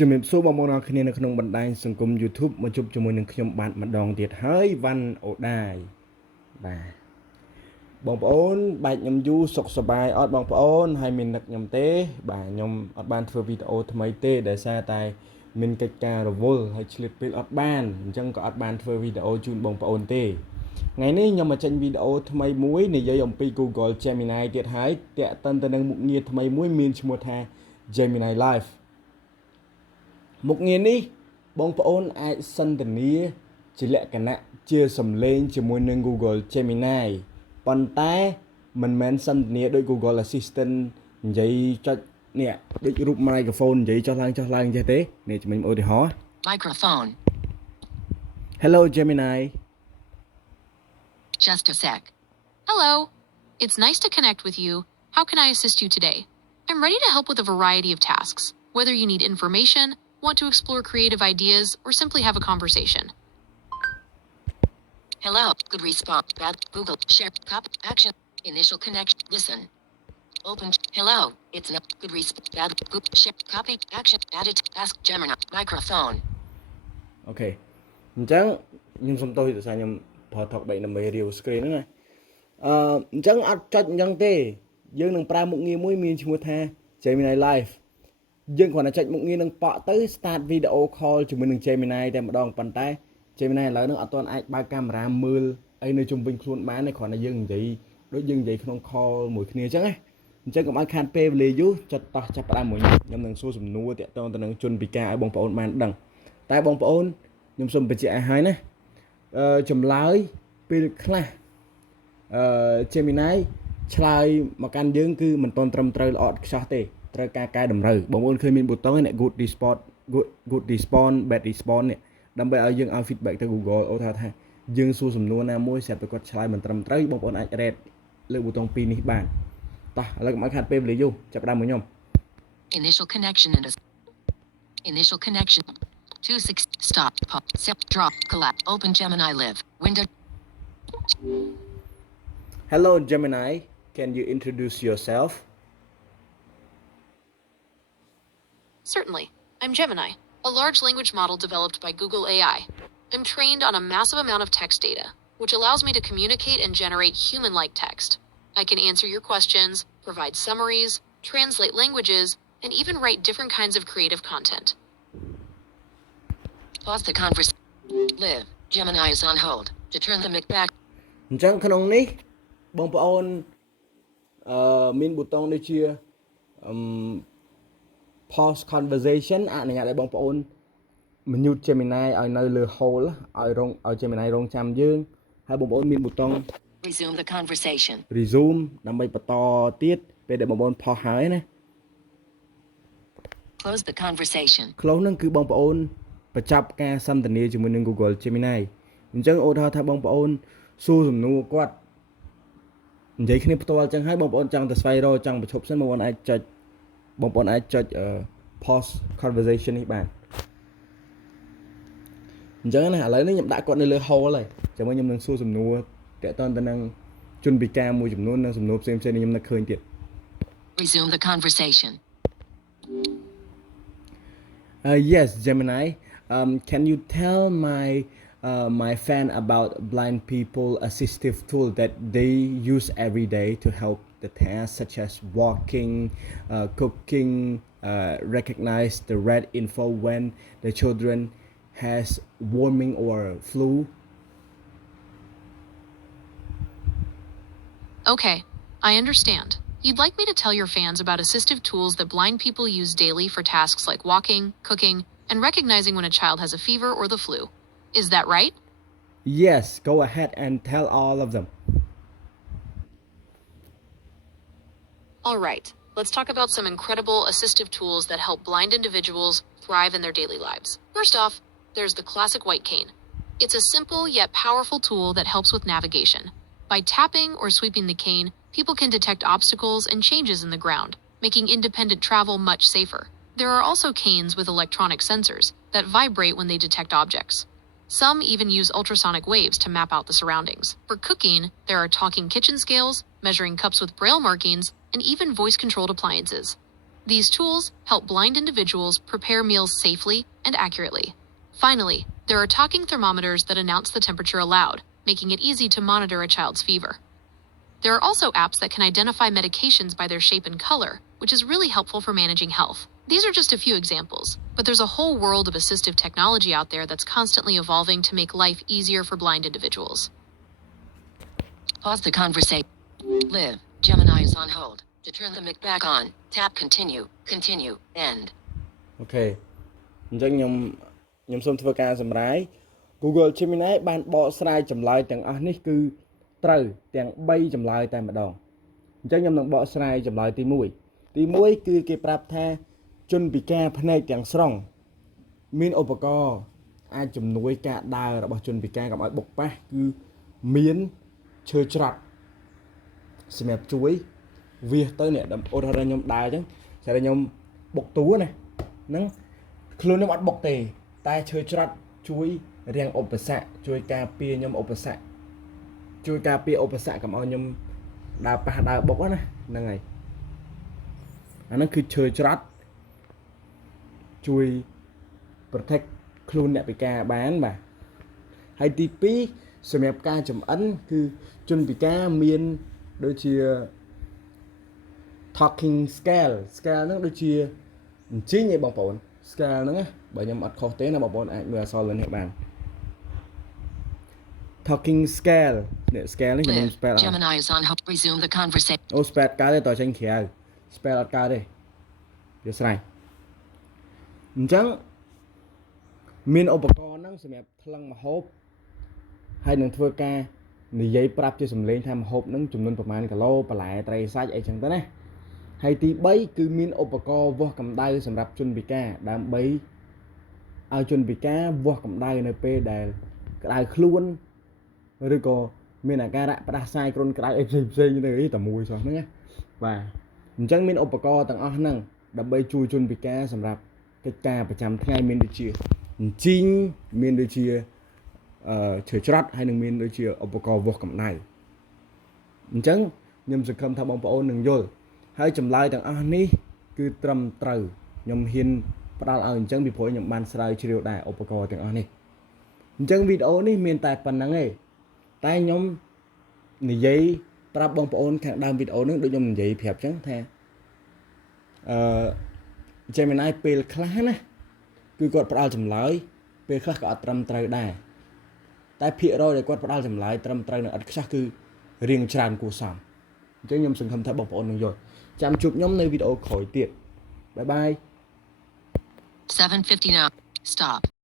ជំរាបសួរបងប្អូនអរគ្នានៅក្នុងបណ្ដាញសង្គម YouTube មកជួបជាមួយនឹងខ្ញុំបាទម្ដងទៀតហើយវ៉ាន់អូដាយបាទបងប្អូនបែកខ្ញុំយូរសុខសប្បាយអត់បងប្អូនហើយមាននឹកខ្ញុំទេបាទខ្ញុំអត់បានធ្វើវីដេអូថ្មីទេដោយសារតែមានកិច្ចការរវល់ហើយឆ្លៀតពេលអត់បានអញ្ចឹងក៏អត់បានធ្វើវីដេអូជូនបងប្អូនទេថ្ងៃនេះខ្ញុំមកចេញវីដេអូថ្មីមួយនិយាយអំពី Google Gemini ទៀតហើយតាក់ទិនទៅនឹងមុខងារថ្មីមួយមានឈ្មោះថា Gemini Live មុខងារនេះបងប្អូនអាចសន្ទនាជាលក្ខណៈជាសំឡេងជាមួយនឹង Google Gemini ប៉ុន្តែមិនមែនសន្ទនាដូច Google Assistant និយាយចុចនេះដូចរូប microphone និយាយចុះឡើងចេះទេនេះជំនួយឧទាហរណ៍ Microphone. Hello Gemini. Just a sec. Hello. It's nice to connect with you. How can I assist you today? I'm ready to help with a variety of tasks, whether you need information, want to explore creative ideas, or simply have a conversation. Hello. Good response. Bad. Google. Share. Copy. Action. Initial connection. Listen. Open. Hello. It's not good response. Bad. Google. Share. Copy. Action. Added. Ask Gemini. Microphone. អូខេអញ្ចឹងខ្ញុំសុំទោសដោយសារខ្ញុំប្រើថក3ដើម្បី real screen ហ្នឹងណាអញ្ចឹងអត់ចុចអញ្ចឹងទេយើងនឹងប្រើមុខងារមួយមានឈ្មោះថា Gemini Live យើងគ្រាន់តែចុចមុខងារនឹងប៉ក់ទៅ start video call ជាមួយនឹង Gemini តែម្ដងប៉ុន្តែ Gemini ឥឡូវហ្នឹងអត់ទាន់អាចបើកកាមេរ៉ាមើលអីនៅជុំវិញខ្លួនបានទេគ្រាន់តែយើងនិយាយដូចយើងនិយាយក្នុង call មួយគ្នាអញ្ចឹងណាអញ្ចឹងកុំឲ្យខាតពេលវេលាយូរចិត្តតោះចាប់ផ្ដើមមួយខ្ញុំនឹងសួរសំណួរតាក់ទងទៅនឹងជនពិការឲ្យបងប្អូនបានដឹងតែបងប្អូនខ្ញុំសូមបញ្ជាក់ឲ្យហើយណាចម្លើយពេលខ្លះGemini ឆ្លើយមកកាន់យើងគឺមិនទាន់ត្រឹមត្រូវល្អឥតខ្ចោះទេត្រូវការកែតម្រូវបងប្អូនឃើញមានប៊ូតុងនេះ good response good response bad response នេះដើម្បីឲ្យយើងឲ្យ feedback ទៅ Google អូថាយើងសួរសំណួរណាមួយស្រាប់តែគាត់ឆ្លើយមិនត្រឹមត្រូវបងប្អូនអាច rate លើប៊ូតុង2នេះបានតោះឥឡូវកុំឲ្យខាតពេលវេលាយូរចាប់ផ្ដើមមកខ្ញុំ Initial connection and initial connection. 26. Stop. Pop. Set. Drop. Collapse. Open Gemini Live. Window. Hello Gemini, can you introduce yourself? Certainly. I'm Gemini, a large language model developed by Google AI. I'm trained on a massive amount of text data, which allows me to communicate and generate human-like text. I can answer your questions, provide summaries, translate languages, and even write different kinds of creative content. Pause the conversation. Live. Gemini is on hold. To turn the mic back. អញ្ចឹងក្នុងនេះបងប្អូនមានប៊ូតុងដូចជា pause conversation អនុញ្ញាតឲ្យបងប្អូន mute Gemini ឲ្យនៅលើ hold ឲ្យ Gemini រងចាំយើងហើយបងប្អូនមានប៊ូតុង Resume the conversation. resume ដើម្បីបន្តទៀតពេលដែលបងប្អូន pause ហើយណា Close the conversation. close ហ្នឹងគឺបងប្អូនបញ្ចប់ការសន្ទនាជាមួយនឹង Google Gemini អញ្ចឹងឧទាហរណ៍ថាបងប្អូនសួរសំណួរគាត់និយាយគ្នាផ្ទាល់អញ្ចឹងហើយបងប្អូនចង់ទៅស្វែងរកចង់បញ្ឈប់សិនបងប្អូនអាចចុច pause conversation នេះបានអញ្ចឹងណាឥឡូវនេះខ្ញុំដាក់គាត់នៅលើ hold ហើយចាំមើលខ្ញុំនឹងសួរសំណួរតាក់ទងទៅនឹងជនពិការមួយចំនួននិងសំណួរផ្សេងៗខ្ញុំនឹកឃើញទៀត Resume the conversation. Yes Gemini can you tell my fan about blind people assistive tool that they use every day to help the tasks such as walking, cooking, recognize the red info when the children has warming or flu. Okay, I understand. You'd like me to tell your fans about assistive tools that blind people use daily for tasks like walking, cooking, and recognizing when a child has a fever or the flu. Is that right? Yes, go ahead and tell all of them. All right, let's talk about some incredible assistive tools that help blind individuals thrive in their daily lives. First off, there's the classic white cane. It's a simple yet powerful tool that helps with navigation. By tapping or sweeping the cane, people can detect obstacles and changes in the ground, making independent travel much safer. There are also canes with electronic sensors that vibrate when they detect objects. Some even use ultrasonic waves to map out the surroundings. For cooking, there are talking kitchen scales, measuring cups with braille markings, and even voice-controlled appliances. These tools help blind individuals prepare meals safely and accurately. Finally, there are talking thermometers that announce the temperature allowed, making it easy to monitor a child's fever. There are also apps that can identify medications by their shape and color, which is really helpful for managing health. These are just a few examples, but there's a whole world of assistive technology out there that's constantly evolving to make life easier for blind individuals. Pause the conversation. Live. Gemini is on hold. To turn the mic back on, tap continue, continue, end. អូខេអញ្ចឹងខ្ញុំសូមធ្វើការសម្រាយ Google Gemini បានបកស្រាយចម្លើយទាំងអស់នេះគឺត្រូវទាំង3ចម្លើយតែម្ដងអញ្ចឹងខ្ញុំនឹងបកស្រាយចម្លើយទី1គឺគេប្រាប់ថាជនពិការភ្នែកទាំងស្រុងមានឧបករណ៍អាចជំនួយការដើររបស់ជនពិការកុំឲ្យបុកប៉ះគឺមានឈើច្រត់សម្រាប់ជួយវាទៅនេះឧទាហរណ៍ខ្ញុំដើរអញ្ចឹងតែខ្ញុំបុកតួណាហ្នឹងខ្លួនខ្ញុំអត់បុកទេតែឈើច្រត់ជួយរាំងឧបសគ្គជួយការពារខ្ញុំឧបសគ្គជួយការពារឧបសគ្គកុំឲ្យខ្ញុំដើរប៉ះដើរបុកណាហ្នឹងហើយអាហ្នឹងគឺឈើច្រត់ជួយ protect ខ្លួនអ្នកពិការបានបាទហើយទី2សម្រាប់ការចម្អិនគឺជនពិការមានដូចជា talking scale ហ្នឹងដូចជាអញ្ជិញឯងបងប្អូន scale ហ្នឹងណាបើខ្ញុំអត់ខុសទេណាបងប្អូនអាចមើលអក្សរលើនេះបាន talking scale នេះ scale នេះខ្ញុំ spell Gemini is on hold. Resume the conversation. អូ spell កើតទេតើចេញក្រៅ spell អត់កើតទេវាស្រ័យអញ្ចឹងមានឧបករណ៍ហ្នឹងសម្រាប់ថ្លឹងម្ហូបហើយនឹងធ្វើការនិយាយប្រាប់ជាសំឡេងថាម្ហូបហ្នឹងចំនួនប្រមាណគីឡូបន្លែត្រីសាច់អីចឹងទៅណាហើយទី3គឺមានឧបករណ៍វាស់កម្ដៅសម្រាប់ជនពិការដើម្បីឲ្យជនពិការវាស់កម្ដៅនៅពេលដែលក្ដៅខ្លួនឬក៏មានអាការៈផ្ដាសាយគ្រុនក្ដៅអីផ្សេងៗទៅតែមួយសោះហ្នឹងណាបាទអញ្ចឹងមានឧបករណ៍ទាំងអស់ហ្នឹងដើម្បីជួយជនពិការសម្រាប់កិច្ចការប្រចាំថ្ងៃមានដូចជាអញ្ជីងមានដូចជាឈើច្រត់ហើយនឹងមានដូចជាឧបករណ៍វាស់កម្ដៅអញ្ចឹងខ្ញុំសង្ឃឹមថាបងប្អូននឹងយល់ហើយចម្លើយទាំងអស់នេះគឺត្រឹមត្រូវខ្ញុំហ៊ានផ្ដល់ឲ្យអញ្ចឹងពីព្រោះខ្ញុំបានស្រាវជ្រាវដែរឧបករណ៍ទាំងអស់នេះអញ្ចឹងវីដេអូនេះមានតែប៉ុណ្្នឹងឯងតែខ្ញុំនិយាយប្រាប់បងប្អូនខាងដើមវីដេអូនេះដូចខ្ញុំនិយាយប្រាប់អញ្ចឹងថាGemini ពេលខ្លះណាគឺគាត់ផ្ដល់ចម្លើយពេលខ្លះក៏អត់ត្រឹមត្រូវដែរតែភាគរយដែលគាត់ផ្ដល់ចម្លើយត្រឹមត្រូវនិងឥតខ្ចោះគឺរៀងច្រើនគួរសមអញ្ចឹងខ្ញុំសង្ឃឹមថាបងប្អូននឹងយល់ចាំជួបខ្ញុំនៅវីដេអូក្រោយទៀតបាយបាយ 7:59. Stop.